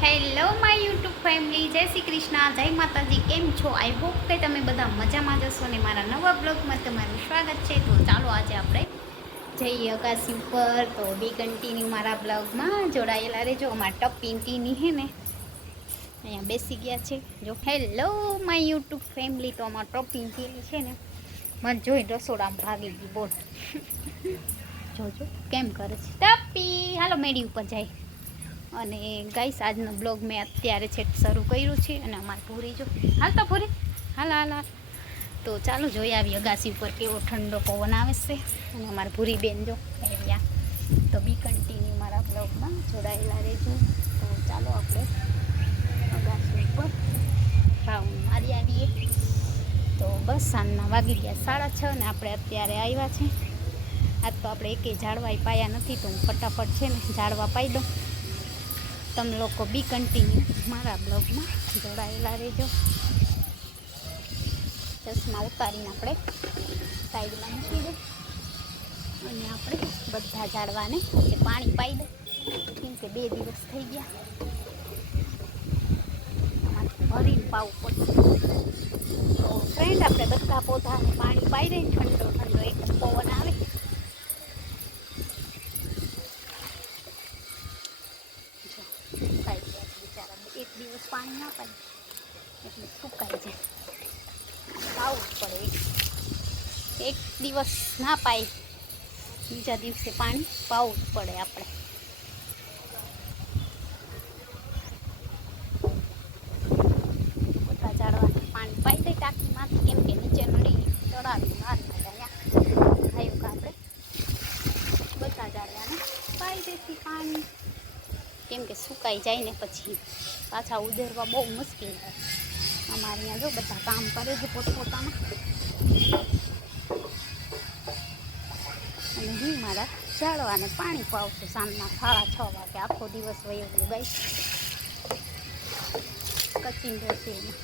Hello my YouTube family, જય શ્રી કૃષ્ણ, જય માતાજી. કેમ છો? આઈ હોપ કે તમે બધા મજામાં જશો ને મારા નવા બ્લોગમાં તમારું સ્વાગત છે. તો ચાલો આજે આપણે જઈએ અગાસી ઉપર. તો બી કન્ટિન્યુ મારા બ્લોગમાં જોડાયેલા રહેજો. અમારા ટપ્પી ટીની હે ને અહીંયા બેસી ગયા છે. જો હેલો માય યુટ્યુબ ફેમિલી, તો અમારા ટપ્પી ટીની છે ને મને જોઈ રસોડામાં ભાગી ગઈ. બોલ જોજો કેમ કરે છે ટપ્પી. હાલો મેડી ઉપર જાય. અને ગાઈસ આજનો બ્લોગ મેં અત્યારે છે શરૂ કર્યું છે. અને અમારે પૂરી જો હાલતા પૂરી હાલ હાલ હાલ. તો ચાલો જોઈ આવીએ અગાસી ઉપર કેવો ઠંડો પવન આવે છે. અને અમારે ભૂરી બેન જો અહીંયા. તો બી કન્ટિન્યુ મારા બ્લોગમાં જોડાયેલા રહેજો. તો ચાલો આપણે અગાસી ઉપર રાઉન્ડ મારી આવીએ. તો બસ સાંજના વાગી ગયા 6:30 અને આપણે અત્યારે આવ્યા છે. આજ તો આપણે એકેય ઝાડવાય પાયા નથી. તો હું ફટાફટ છે ને ઝાડવા પાઈ દઉં. તમે લોકો બી કન્ટિન્યુ મારા બ્લોગમાં જોડાયેલા રહેજો. ચશ્મા ઉતારીને આપણે સાઈડમાં મૂકી દઉં અને આપણે બધા ઝાડવાને પાણી પાઈ દઉં. કેમ કે 2 દિવસ થઈ ગયા, ભરીને પાવું પડશે. તો ફ્રેન્ડ આપણે બધા પૌધાને પાણી પાઈ દઈએ. ઠંડો ઠંડો એકદમ પવન આવે. સુકાઈ ગયા છે બિચારા. 1 દિવસ પાણી ના પાય એટલે સુકાઈ જાય. પાવું જ પડે. એક દિવસ ના પાય બીજા દિવસે પાણી પાવું જ પડે આપણે. બધા ઝાડવાને પાણી પાઈ દઈ ટાંકીમાંથી. કેમ કે નીચે નળી ચડાવી મારી અહીંયા થયું કે આપણે બધા ઝાડવાને પાઈ દેતી પાણી. કેમ કે સુકાઈ જાય ને પછી પાછા ઉધેરવા બહુ મુશ્કેલ થાય. અમારે અહીંયા જો બધા કામ કરે છે પોતપોતાના. અને હું મારા ઝાડવાને પાણી પાવશું સાંજના 6:30 વાગે. આખો દિવસ વયો ગયો ગાઈસ. કચિંગ રહેશે એમાં.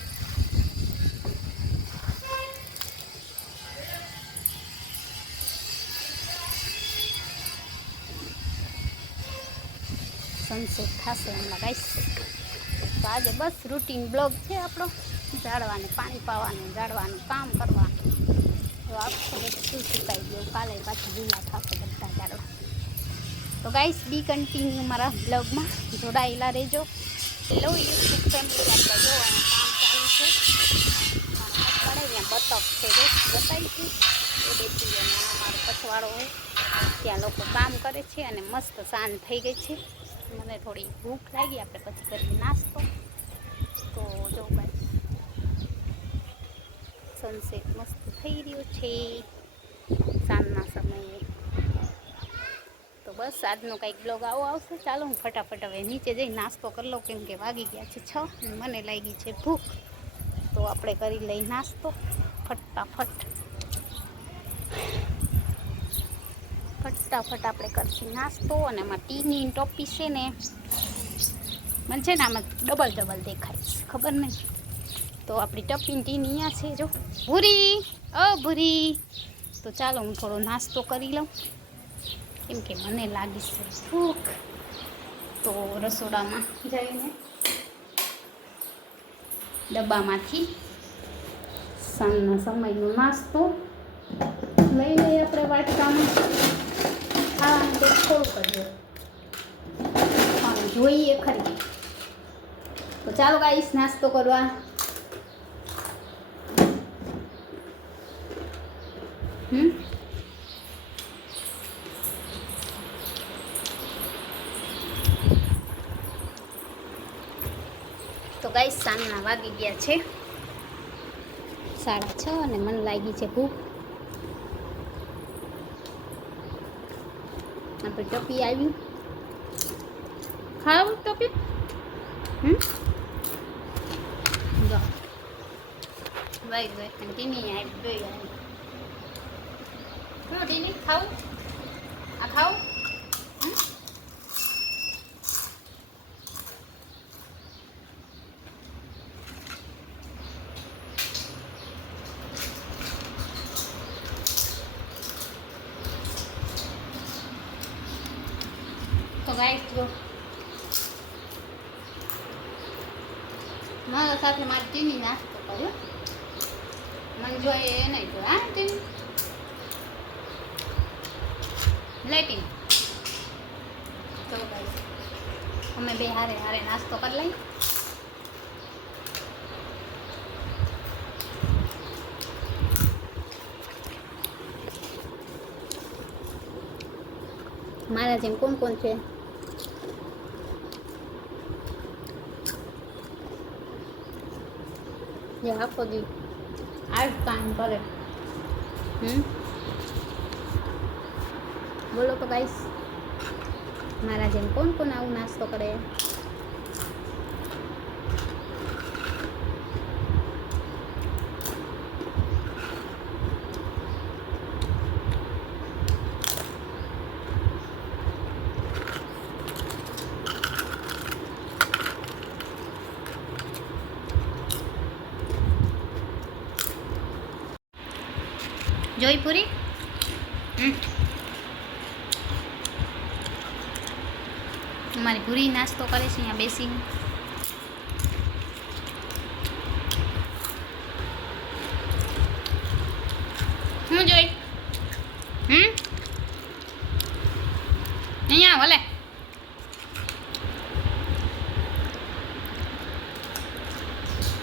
સનસેટ થશે હમણાં ગાઈસ. તો આજે બસ રૂટીન બ્લોગ છે આપણો. ઝાડવાને પાણી પાવાનું, ઝાડવાનું કામ કરવાનું. તો આખું બધું સુકાઈ ગયું. કાલે પાછું લીલા થશે બધા ઝાડવા. તો ગાઈસ બી કન્ટિન્યુ મારા બ્લોગમાં જોડાયેલા રહેજો. હેલો યુટ્યુબ ફેમિલી, આપણે જો કામ ચાલુ છે. પડે ત્યાં બતક છે જો બતાવીશું. એ બેસી અને અમારો પછવાડો હોય ત્યાં લોકો કામ કરે છે. અને મસ્ત સાંજ થઈ ગઈ છે. મને થોડી ભૂખ લાગી. આપણે પછી કરીએ નાસ્તો. તો જો ભાઈ સનસેટ મસ્ત થઈ રહ્યો છે સાંજના સમયે. તો બસ આજનો કંઈક બ્લોગ આવો આવશે. ચાલો હું ફટાફટ હવે નીચે જઈ નાસ્તો કરી લઉં. કેમ કે વાગી ગયા છે 6 અને મને લાગી છે ભૂખ. તો આપણે કરી લઈ નાસ્તો ફટાફટ. ફટાફટ આપણે કરશું નાસ્તો. અને એમાં ટીની ટોપી છે ને મને છે ને આમાં ડબલ દેખાય છે, ખબર નહીં. તો આપણી ટપ્પી ટીની અહીંયા છે જો. ભૂરી ઓ ભૂરી. તો ચાલો હું થોડો નાસ્તો કરી લઉં. કેમ કે મને લાગી છે ભૂખ. તો રસોડામાં જઈને ડબ્બામાંથી સાંજના સમયનો નાસ્તો લઈ લઈએ આપણે વાટકામાં. ખાવાનું તે થોડું કરજો પણ જોઈએ ખરી. તો ચાલો ગાઈસ નાસ્તો કરવા. તો ગાઈસ સાંજના વાગી ગયા છે 6:30 અને મને લાગી છે ભૂખ. આપણે ટપી આવ્યું. ખાવ ટપી. જો ભાઈ ટીની આવી ગઈ. ટીની ખાવું? આ ખાવું? તો ગાઈસ જો મારા સાથે મારી ટીની નાસ્તો કર્યો. મને જોઈએ એ નહીં જોઈએ. હા ટીની લાઈટિંગ તો ગાઈસ અમે બે હારે હારે નાસ્તો કરી લઈ. મારા જેમ કોણ કોણ છે? જે આખો દી આ જ કામ કરે. બોલો તો ગાઈસ, મારા જેમ કોણ કોણ આવું નાસ્તો કરે? જોઈ પૂરી. મારી પૂરી નાસ્તો કરે છે અહીંયા બેસીને. હું જોઈ અહીંયા ભલે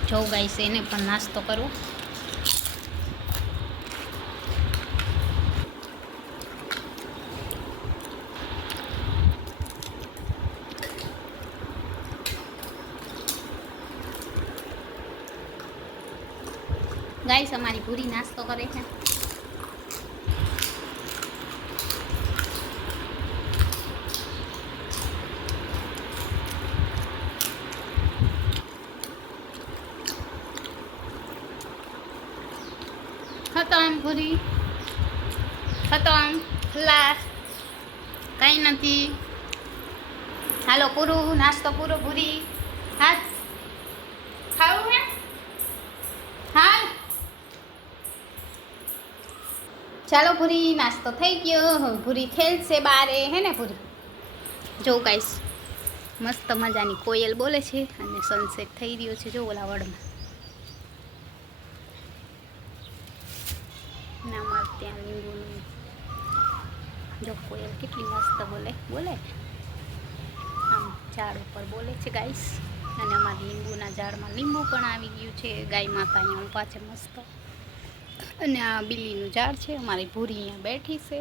જો ગાઈસ એને પણ નાસ્તો કરવો. ગાઈસ અમારી પૂરી નાસ્તો કરે છે. ખતમ પૂરી ખતમ ખલાસ કંઈ નથી. હાલો પૂરું નાસ્તો પૂરો. પૂરી હાથ ખાવું હે? હાલ ચાલો પૂરી નાસ્તો થઈ ગયો. હવે પૂરી ખેલશે બારે હે ને પૂરી. જો ગાઈસ મસ્ત મજાની કોયલ બોલે છે અને સનસેટ થઈ રહ્યો છે જો ઓલા વડમાં. ના મારે ત્યાં લીંબુનું જો કોયલ કેટલી મસ્ત બોલે બોલે આમ ઝાડ ઉપર બોલે છે ગાઈસ. અને અમારા લીંબુના ઝાડમાં લીંબુ પણ આવી ગયું છે. ગાય માતા અહીંયા ઊભા છે મસ્ત. અને આ બિલ્લીનું ઝાડ છે. અમારી ભૂરી અહીંયા બેઠી છે.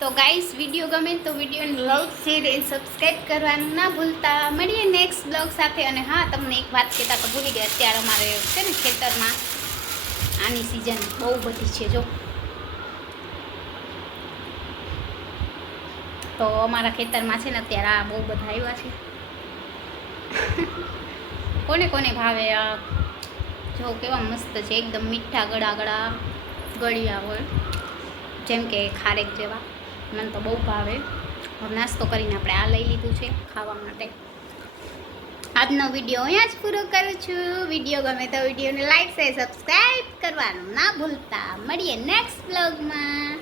તો ગાઈસ વિડીયો ગમે તો વિડીયોને લાઈક શેર એન્ડ સબસ્ક્રાઈબ કરવાનું ના ભૂલતા. મળીએ નેક્સ્ટ બ્લોગ સાથે. અને હા તમને એક વાત કહેતા તો ભૂલી ગયા. અત્યારે અમારે છે ને ખેતરમાં આની સિઝન બહુ બધી છે જો. તો અમારા ખેતરમાં છે ને અત્યારે આ બહુ બધા આવ્યા છે. કોને કોને ભાવે આ જો કેવા મસ્ત છે એકદમ મીઠા ગળા ગળા ગળિયા હોય જેમ કે ખારેક જેવા. મને તો બહુ ભાવે. હવે નાસ્તો કરીને આપણે આ લઈ લીધું છે ખાવા માટે. આજનો વિડીયો અહીંયા જ પૂરો કરું છું. વિડીયો ગમે તો વિડીયોને લાઈક શેર સબસ્ક્રાઈબ કરવાનું ના ભૂલતા. મળીએ નેક્સ્ટ બ્લોગમાં.